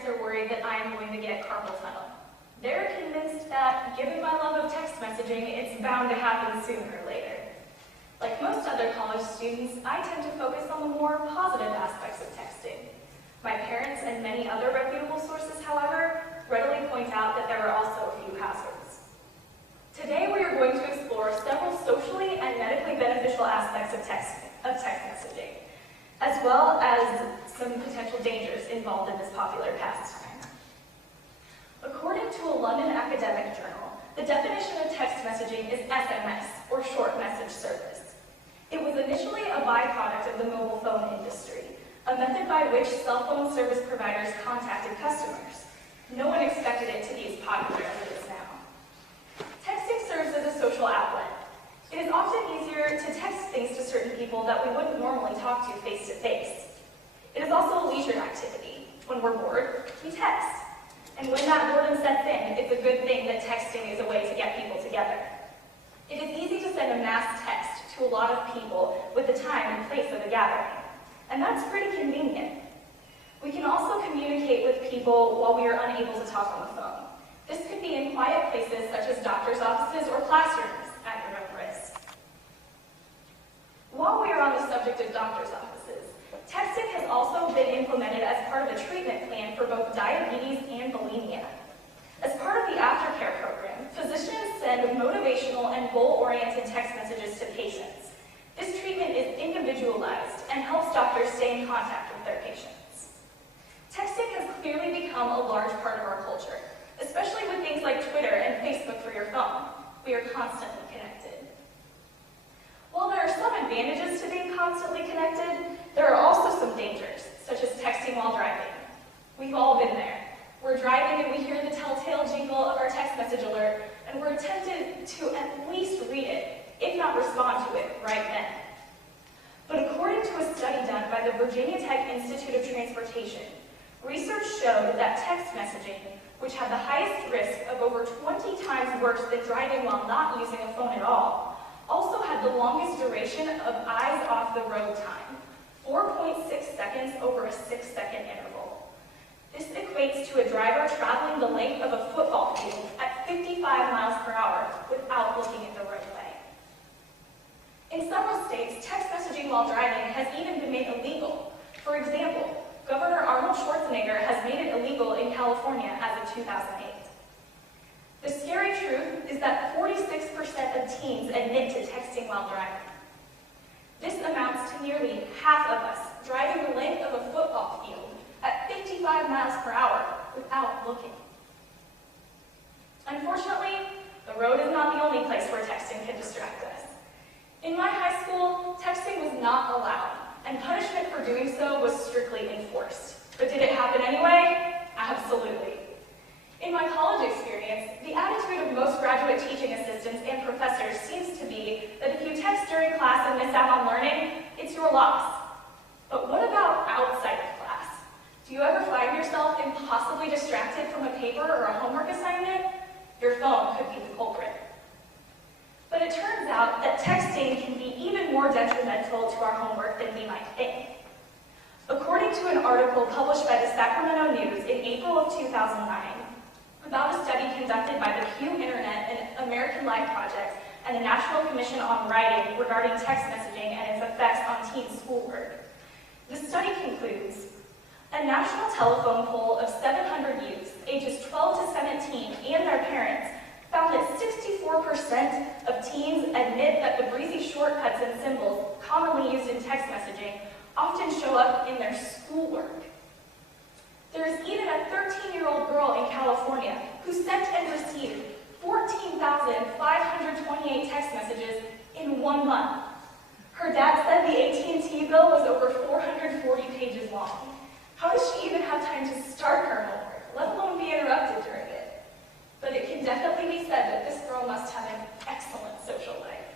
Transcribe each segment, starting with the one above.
parents are worried that I am going to get carpal tunnel. They're convinced that, given my love of text messaging, it's bound to happen sooner or later. Like most other college students, I tend to focus on the more positive aspects of texting. My parents and many other reputable sources, however, readily point out that there are also a few hazards. Today we are going to explore several socially and medically beneficial aspects of text messaging, as well as some potential dangers involved in this popular pastime. According to a London academic journal, the definition of text messaging is SMS, or short message service. It was initially a byproduct of the mobile phone industry, a method by which cell phone service providers contacted customers. No one expected it to be as popular as it is now. Texting serves as a social outlet. It is often easier to text things to certain people that we wouldn't normally talk to face-to-face. It is also a leisure activity. When we're bored, we text. And when that boredom sets in, it's a good thing that texting is a way to get people together. It is easy to send a mass text to a lot of people with the time and place of a gathering. And that's pretty convenient. We can also communicate with people while we are unable to talk on the phone. This could be in quiet places such as doctor's offices or classrooms at your own risk. While we are on the subject of doctor's offices, texting has also been implemented as part of a treatment plan for both diabetes and bulimia. As part of the aftercare program, physicians send motivational and goal-oriented text messages to patients. This treatment is individualized and helps doctors stay in contact with their patients. Texting has clearly become a large part of our culture, especially with things like Twitter and Facebook for your phone. We are constantly connected. While there are some advantages to being constantly connected, there are also some dangers, such as texting while driving. We've all been there. We're driving and we hear the telltale jingle of our text message alert, and we're tempted to at least read it, if not respond to it right then. But according to a study done by the Virginia Tech Institute of Transportation, research showed that text messaging, which had the highest risk of over 20 times worse than driving while not using a phone at all, also had the longest duration of eyes off the road time, 4.6 seconds over a 6-second interval. This equates to a driver traveling the length of a football field at 55 miles per hour without looking at the roadway. In several states, text messaging while driving has even been made illegal. For example, Governor Arnold Schwarzenegger has made it illegal in California as of 2008. The scary truth is that 46% of teens admit to texting while driving. This amounts to nearly half of us driving the length of a football field at 55 miles per hour without looking. Unfortunately, the road is not the only place where texting can distract us. In my high school, texting was not allowed, and punishment for doing so was strictly enforced. But did it happen anyway? Absolutely. In my college experience, the attitude of most graduate teaching assistants and professors seems to be that if you text during class and miss out on learning, it's your loss. But what about outside of class? Do you ever find yourself impossibly distracted from a paper or a homework assignment? Your phone could be the culprit. But it turns out that texting can be even more detrimental to our homework than we might think. According to an article published by the Sacramento News in April of 2009, about a study conducted by the Pew Internet and American Life Project and the National Commission on Writing regarding text messaging and its effects on teen schoolwork. The study concludes, a national telephone poll of 700 youths, ages 12 to 17, and their parents found that 64% of teens admit that the breezy shortcuts and symbols commonly used in text messaging often show up in their schoolwork. There is even a 13-year-old girl in California who sent and received 14,528 text messages in 1 month. Her dad said the AT&T bill was over 440 pages long. How does she even have time to start her homework, let alone be interrupted during it? But it can definitely be said that this girl must have an excellent social life.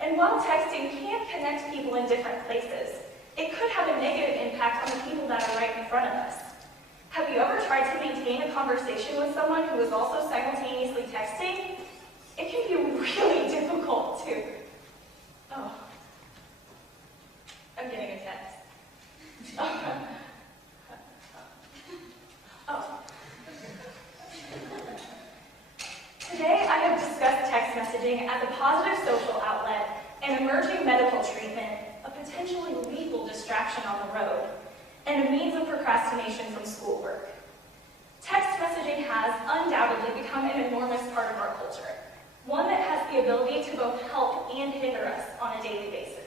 And while texting can connect people in different places, it could have a negative impact on the people that are right in front of us. Have you ever tried to maintain a conversation with someone who is also simultaneously texting? It can be really difficult to... Oh, I'm getting a text. positive social outlet, an emerging medical treatment, a potentially lethal distraction on the road, and a means of procrastination from schoolwork. Text messaging has undoubtedly become an enormous part of our culture, one that has the ability to both help and hinder us on a daily basis.